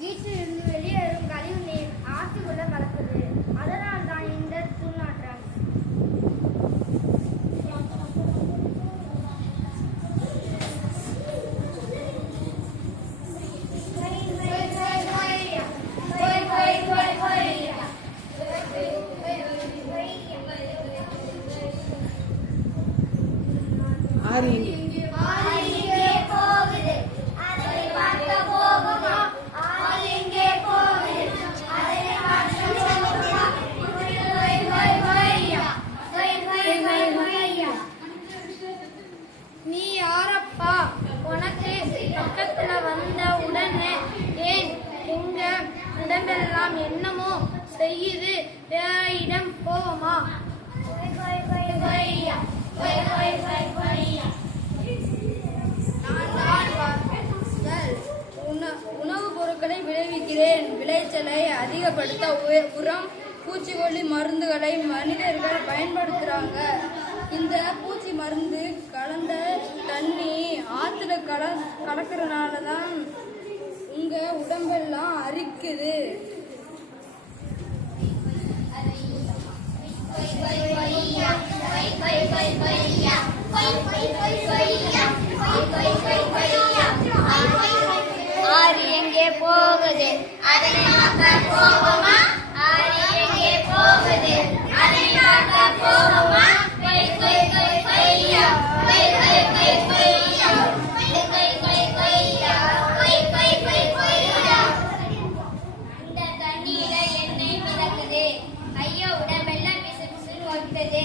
வீட்டிலிருந்து வெளியேறும் கழிவு நீர் ஆற்றுக்குள்ள கலக்குது. அதனால் தான் இந்த துர்நாற்றம். நீ யாரப்பா? உனக்கு பக்கத்துல வந்த உடனே ஏன் எங்க உடம்பெல்லாம் என்னமோ செய்யுது, வேற இடம் போவோமா? உணவுப் பொருட்களை விளைவிக்கிறேன். விளைச்சலை அதிகப்படுத்த உரம், பூச்சிக்கொல்லி மருந்துகளை மனிதர்கள் பயன்படுத்துறாங்க. இந்த பூச்சி மருந்து கலந்த தண்ணி ஆத்துல கலக்கிறதுனாலதான் உங்க உடம்பெல்லாம் அரிக்குது. ஆறு எங்கே போகுது? அதனை பார்க்க போவோமா? ஆறு எங்கே போகுது? அதனை பார்க்க போவோமா? இந்த தண்ணீர எண்ணெய் மிதக்குது. ஐயோ, உடம்பெல்லாம் பிசு பிசுன்னு ஒட்டுது.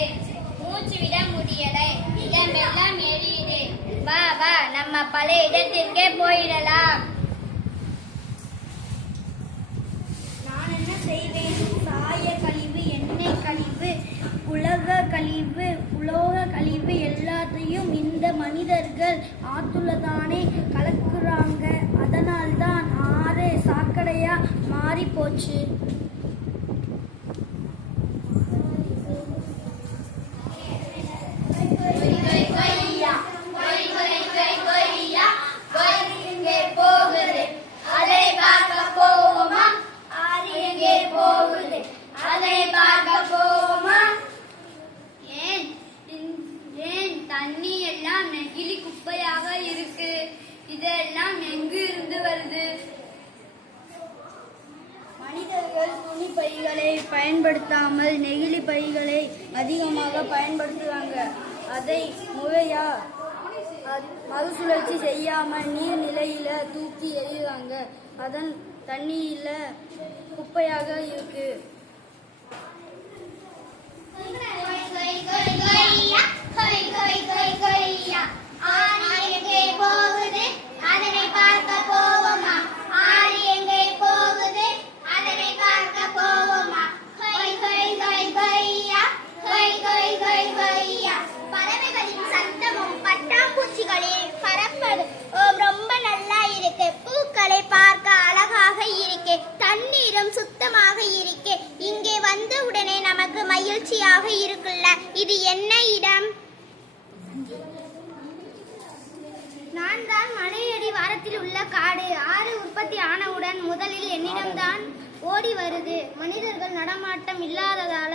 மூச்சு விட முடியல. இடமெல்லாம் எரியுது. வா வா, நம்ம பழைய இடத்திற்கே போயிடலாம். நான் என்ன செய்வேன்? சாய கழிவு, எண்ணெய் கழிவு, உலோக கழிவு எல்லாத்தையும் இந்த மனிதர்கள் ஆத்துலதானே கலக்குறாங்க. அதனால்தான் ஆறு சாக்கடையா மாறி போச்சு. தண்ணி எல்லாம் நெகிழி குப்பையாக இருக்கு. இதெல்லாம் எங்கு இருந்து வருது? மனிதர்கள் துணி பைகளை பயன்படுத்தாமல் நெகிழி பைகளை அதிகமாக பயன்படுத்துவாங்க. அதை முறையா மறுசுழற்சி செய்யாமல் நீர்நிலையில தூக்கி எறிவாங்க. அதன் தண்ணியில குப்பையாக இருக்கு. அதனை பார்க்க போவோமா? ஆறு எங்கே போகுது? அதனை பார்க்க போவோமா? பறவைகளின் சத்தமும் பட்டாம்பூச்சிகளின் பறப்பது ரொம்ப நல்லா இருக்கு. பூக்களை பார்க்க அழகாக இருக்கு. தண்ணீரும் சுத்தமாக இருக்கு. இங்கே வந்த உடனே நமக்கு மகிழ்ச்சியாக இருக்குல்ல. இது என்ன இடம்? நான் தான் மலையடி வாரத்தில் உள்ள காடு. ஆறு உற்பத்தி ஆனவுடன் முதலில் என்னிடம்தான் ஓடி வருது. மனிதர்கள் நடமாட்டம் இல்லாததால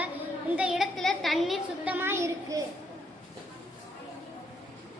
இந்த இடத்துல தண்ணீர் சுத்தமா இருக்கு.